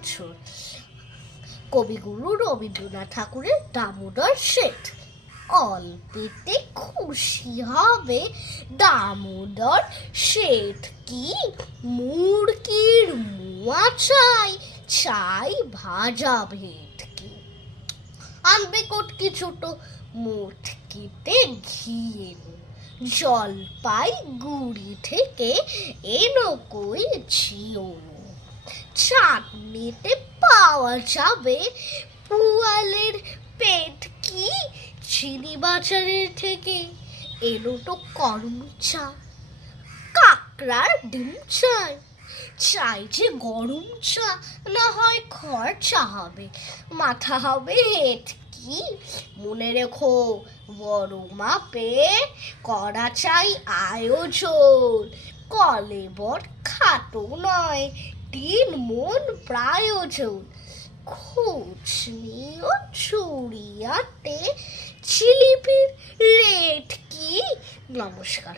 বছর কবিগুরু রবীন্দ্রনাথ ঠাকুরের দামোদর শেঠ অল্পেতে খুশি হবে দামোদর শেঠ কি? মুরগির মুয়া চাই চাই ভাজা ভেটকি আনবে কটকি ছোট মুটকিতে ঘি এনো জলপাই গুড়ি থেকে এনো কই ঝিওনো চাটনিতে পাওয়া যাবে। পুয়ালের পেট কি? চিনি বাজারের থেকে এলো তো করম চা। কাকড়ার ডিম চাই। চাই যে গরম চা, না হয় খরচা হবে। মাথা হবে হেট কি? মনে রেখো, বড় মাপে করা চাই আয়োজন। কলেবর খাটো নয় তিন মন প্রায়োজন। খোঁজ নিয়ে চুড়িয়াতে চিলিপির রেট কি? নমস্কার।